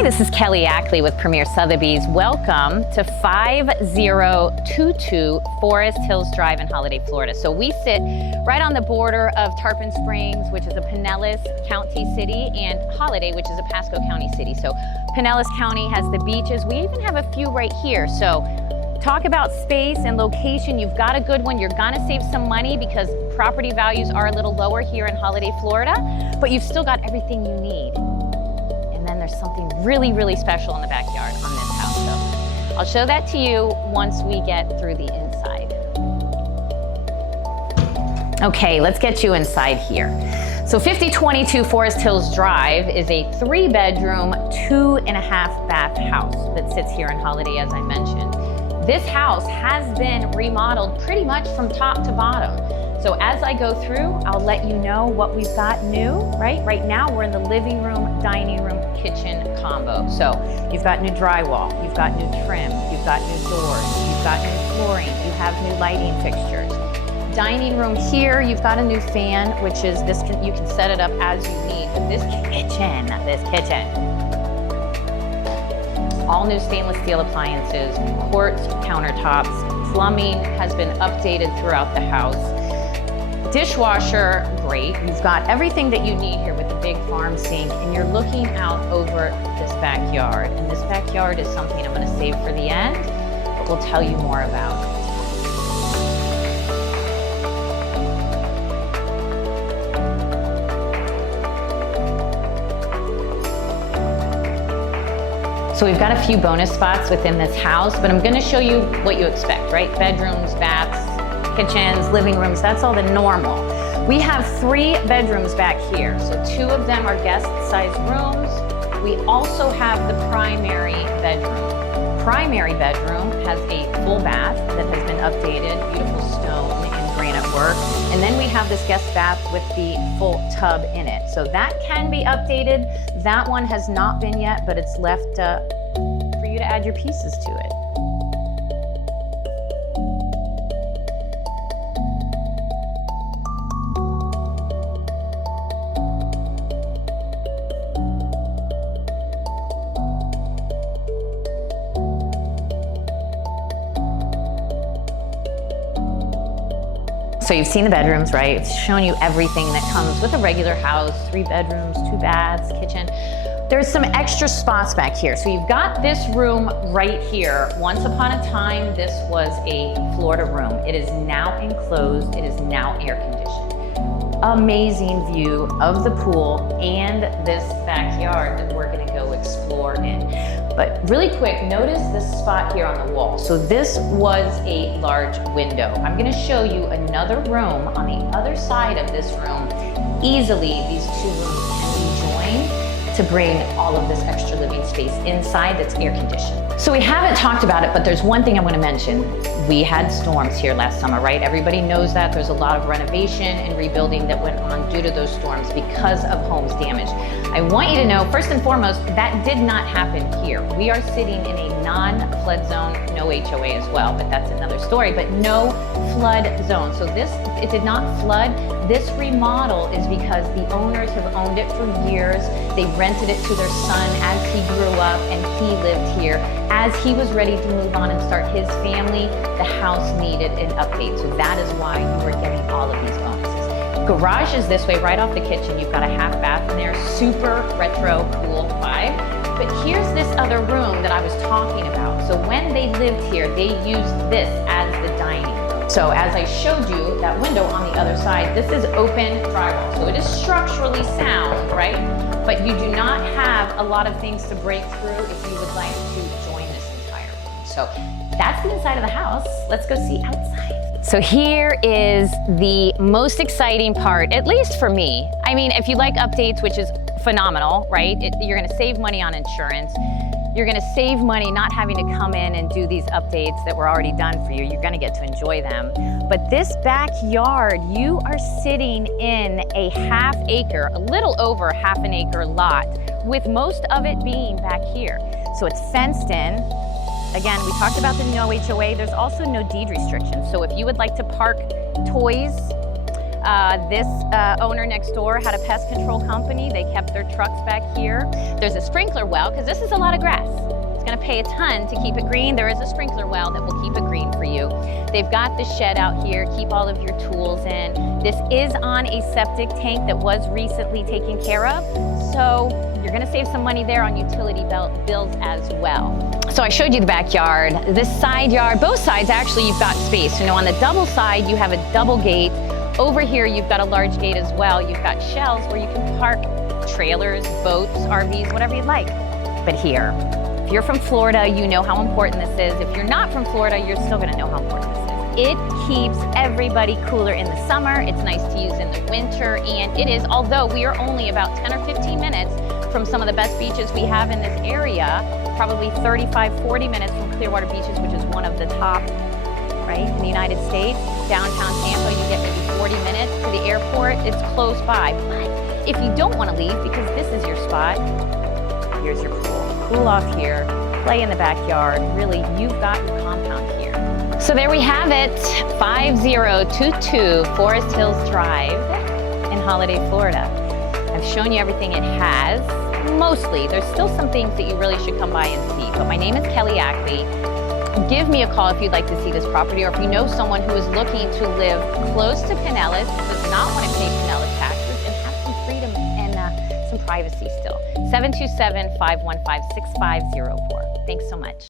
Hi, this is Kelly Ackley with Premier Sotheby's. Welcome to 5022 Forest Hills Drive in Holiday, Florida. So we sit right on the border of Tarpon Springs, which is a Pinellas County city, and Holiday, which is a Pasco County city. So Pinellas County has the beaches. We even have a few right here. So talk about space and location. You've got a good one. You're gonna save some money because property values are a little lower here in Holiday, Florida, but you've still got everything you need. And then there's something really, really special in the backyard on this house. So I'll show that to you once we get through the inside. Okay, let's get you inside here. So 5022 Forest Hills Drive is a 3-bedroom, 2.5 bath house that sits here in Holiday, as I mentioned. This house has been remodeled pretty much from top to bottom. So as I go through, I'll let you know what we've got new, right? Right now, we're in the living room, dining room, kitchen combo. So you've got new drywall, you've got new trim, you've got new doors, you've got new flooring, you have new lighting fixtures. Dining room here, you've got a new fan, which is this, you can set it up as you need. But this kitchen, all new stainless steel appliances, quartz countertops, plumbing has been updated throughout the house. Dishwasher, great. You've got everything that you need here with the big farm sink, and you're looking out over this backyard. And this backyard is something I'm gonna save for the end, but we'll tell you more about. So we've got a few bonus spots within this house, but I'm gonna show you what you expect, right? Bedrooms, baths, kitchens, living rooms, that's all the normal. We have 3 bedrooms back here. So 2 of them are guest-sized rooms. We also have the primary bedroom. Primary bedroom has a full bath that has been updated, beautiful stone and granite work. And then we have this guest bath with the full tub in it. So that can be updated. That one has not been yet, but it's left for you to add your pieces to it. So you've seen the bedrooms, right? It's shown you everything that comes with a regular house, 3 bedrooms, 2 baths, kitchen. There's some extra spots back here. So you've got this room right here. Once upon a time, this was a Florida room. It is now enclosed. It is now air conditioned. Amazing view of the pool and this backyard that we're gonna go explore in. But really quick, notice this spot here on the wall. So this was a large window. I'm gonna show you another room on the other side of this room. Easily, these 2 rooms can be joined to bring all of this extra living space inside that's air conditioned. So we haven't talked about it, but there's one thing I want to mention. We had storms here last summer, right? Everybody knows that. There's a lot of renovation and rebuilding that went on due to those storms because of homes damaged. I want you to know, first and foremost, that did not happen here. We are sitting in a non-flood zone, no HOA as well, but that's another story, but no flood zone. So it did not flood. This remodel is because the owners have owned it for years. They rented it to their son as he grew up and he lived here. As he was ready to move on and start his family, the house needed an update. So that is why you are getting all of these bonuses. Garage is this way, right off the kitchen. You've got a half bath in there, super retro, cool vibe. But here's this other room that I was talking about. So when they lived here, they used this as the dining room. So as I showed you, that window on the other side, this is open drywall. So it is structurally sound, right? But you do not have a lot of things to break through if you would like to join this entire room. So that's the inside of the house. Let's go see outside. So here is the most exciting part, at least for me. I mean, if you like updates, which is phenomenal, right? You're gonna save money on insurance. You're gonna save money not having to come in and do these updates that were already done for you. You're gonna get to enjoy them. But this backyard, you are sitting in a half-acre, a little over half an acre lot, with most of it being back here. So it's fenced in. Again, we talked about the no HOA. There's also no deed restrictions. So if you would like to park toys, This owner next door had a pest control company. They kept their trucks back here. There's a sprinkler well, because this is a lot of grass. It's gonna pay a ton to keep it green. There is a sprinkler well that will keep it green for you. They've got the shed out here, keep all of your tools in. This is on a septic tank that was recently taken care of, so you're gonna save some money there on utility bills as well. So I showed you the backyard. This side yard, both sides actually you've got space. You know, on the double side, you have a double gate. Over here, you've got a large gate as well. You've got shelves where you can park trailers, boats, RVs, whatever you'd like. But here, if you're from Florida, you know how important this is. If you're not from Florida, you're still gonna know how important this is. It keeps everybody cooler in the summer. It's nice to use in the winter, and it is, although we are only about 10 or 15 minutes from some of the best beaches we have in this area, probably 35, 40 minutes from Clearwater Beaches, which is one of the top, right, in the United States. Downtown Tampa, you get maybe 40 minutes to the airport. It's close by. But if you don't want to leave because this is your spot, here's your pool. Cool off here, play in the backyard. Really, you've got your compound here. So there we have it, 5022 Forest Hills Drive in Holiday, Florida. I've shown you everything it has. Mostly, there's still some things that you really should come by and see. But my name is Kelly Ackley. Give me a call if you'd like to see this property, or if you know someone who is looking to live close to Pinellas, does not want to pay Pinellas taxes, and have some freedom and some privacy still. 727-515-6504. Thanks so much.